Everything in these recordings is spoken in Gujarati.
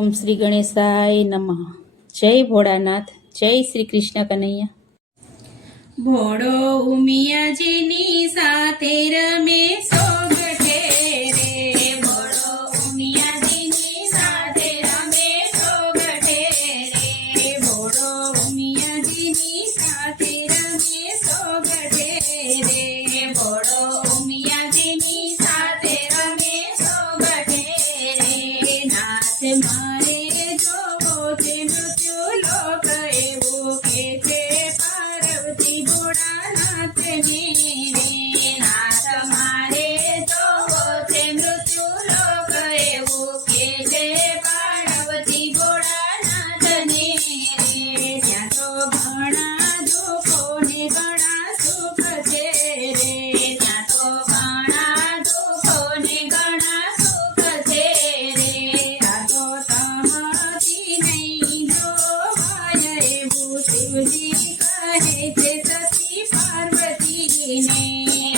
ઓમ શ્રી ગણેશાય નમઃ। જય ભોળાનાથ, જય શ્રી કૃષ્ણ કનૈયા। ભોળો ઉમિયાજીની સાથે રમે સોગઠે રે, ભોળો ઉમિયાજીની સાથે રમે સોગઠે રે, ભોળો ઉમિયાજીની સાથે રમે સોગઠે રે, ભોળો ઉમિયાજીની સાથે રમે સોગઠે રે। નાથ મારે જોવો છે મૃત્યુ લોક એવું કે છે પાર્વતી ભોળાનાથને રે। નાથ મારે જોવો છે મૃત્યુ લોક એવું કે છે પાર્વતી ભોળાનાથને રે। ત્યાં તો ઘણા દુઃખો ને ઘણા સુખ છે રે, ત્યાં તો ઘણા દુઃખો ને ઘણા સુખ છે રે। આ તો તમારી નહીં જોવાય એવું શિવજી કહે છે સતી પાર્વતીને।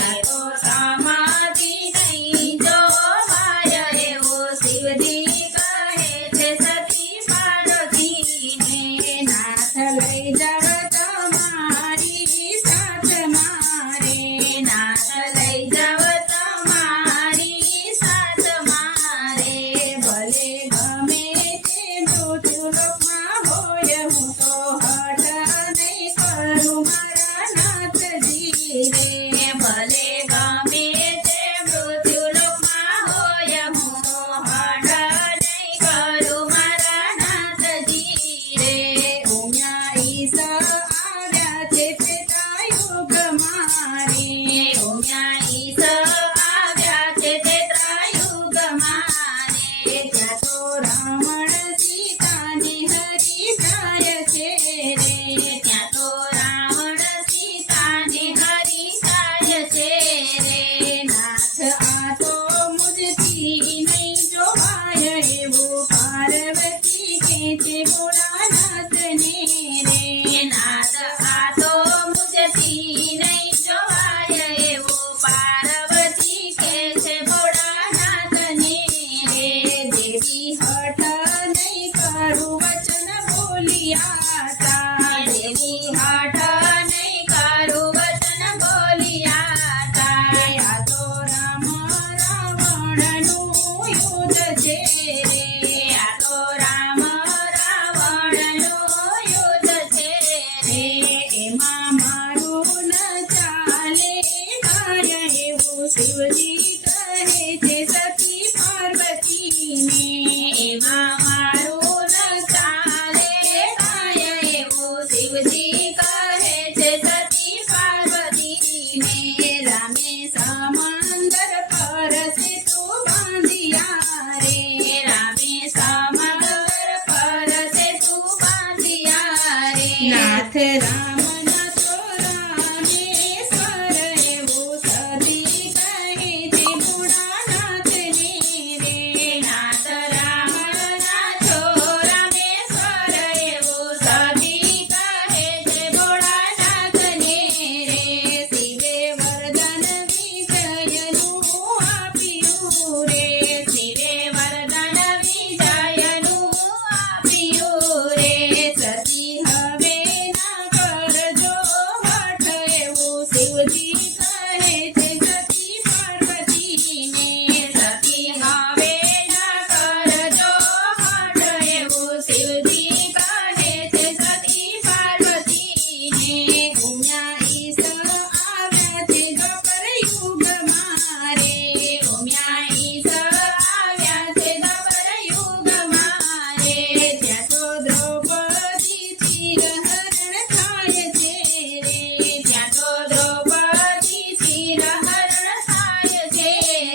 આ તો તમારી નહીં જોવાય એવું શિવજી કહે છે સતી પાર્વતીને। નાથ લઈ જાવ તમારી સાથ મારે, નાથ લઈ જાવ તમારી સાથ મારે। ભલે ગમે તે મૃત્યુલોકમાં હોય હું તો હઠ નહીં કરું મારા નાથજી રે। ભલે ગમે તે મૃત્યુલોકમાં હોય હું તો હઠ નહીં કરું મારા નાથજી રે। ઉમિયા ઈશ આવ્યા છે ત્રેતાયુગમાં રે, ઉમિયા ઈશ આવ્યા છે ત્રેતાયુગમાં રે। ત્યાં તો રાવણ સીતાની હરી જાય છે રે, ત્યાં તો રાવણ સીતાની હરી જાય છે રે। નાથ આ તો મુજથી નહીં જોવાય એવું પાર્વતી કે છે ભોળાનાથને રે। નાથ આ તો મુજથી નહીં જોવાય એવું પાર્વતી કે છે ભોળાનાથને રે। દેવી હઠ નહીં કરું વચન બોલિયા તા, દેવી હઠ નહીં કરું વચન બોલિયા તા। આ તો રામ રાવણનું યુદ્ધ છે રે, આ તો રામ રાવણનું યુદ્ધ છે રે। એમાં મારું ન ચાલે કાય એવું શિવજી કહે છે સતી પાર્વતીને। એમાં મારું ન ચાલે કાય એવું શિવજી કહે છે સતી પાર્વતીને। રામે સમંદર પર સેતુ બાંધિયા રે, રામે સમંદર પર સેતુ બાંધિયા રે। નાથ રામના તો રામેશ્વર એવું સતી કહે છે ભોળાનાથને રે। નાથ રામના તો રામેશ્વર એવું સતી કહે છે ભોળાનાથને રે। શિવે વરદાન વિજયનું આપ્યું રે, શિવે વરદાન વિજયનું આપ્યું રે। સતી હવે ના કરજો હઠ એવું શિવજી કહે છે સતી પાર્વતીને। સતી હવે ના કરજો હઠ એવું શિવજી કહે છે સતી પાર્વતીને। ઉમિયા ઈશ આવ્યા છે દ્વાપર યુગમાં રે, ઉમિયા ઈશ આવ્યા છે દ્વાપર યુગમાં રે। ત્યાં તો દ્રૌપદી ચિરહરણ થાય છે રે, ત્યાં તો દ્રૌપદી ચિરહરણ થાય છે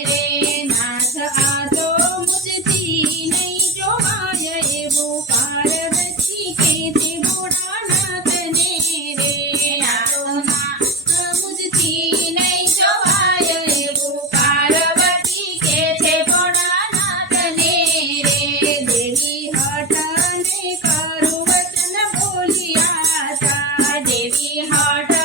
રે। નાથ આ તો મુજથી નહીં જોવાય એવું પાર્વતી કે છે ભોળાનાથને રે। આ તો મુજથી નહીં જોવાય એવું પાર્વતી કે છે ભોળાનાથને રે। દેવી હઠ નહીં કરું વચન બોલિયા તા, દેવી હઠ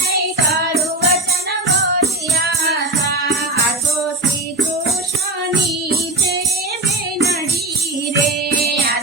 નહીં કરું વચન બોલિયા તા। આ તો શ્રી કૃષ્ણની છે બેનડી રે, આ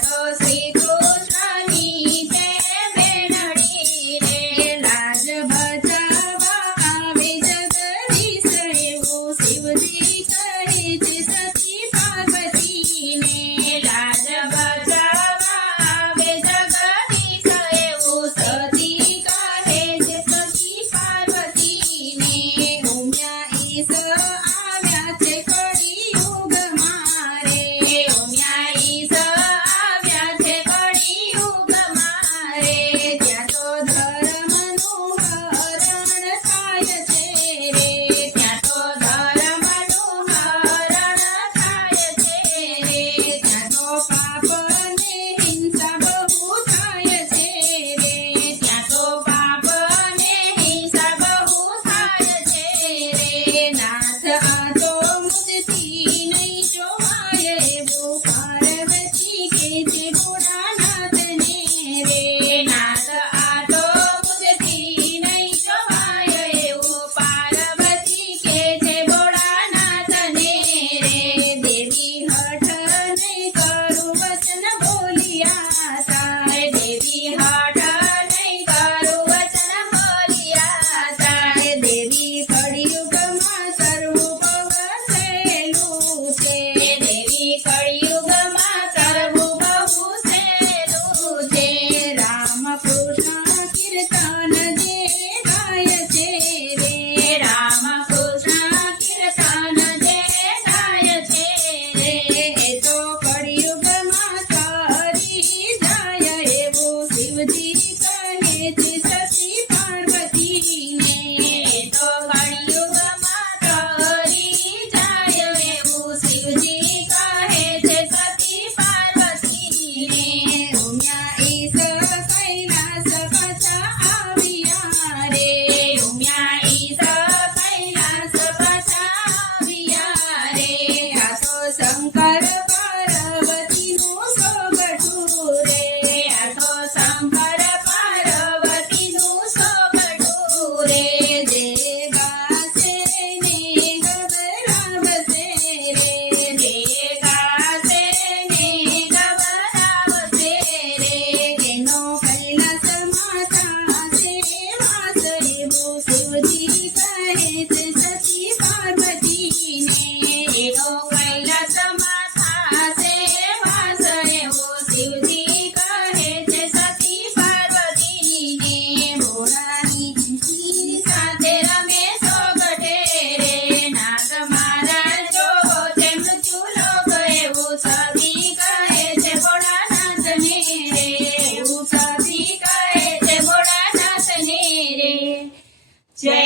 જય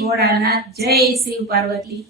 ભોળાનાથ જય શિવ પાર્વતી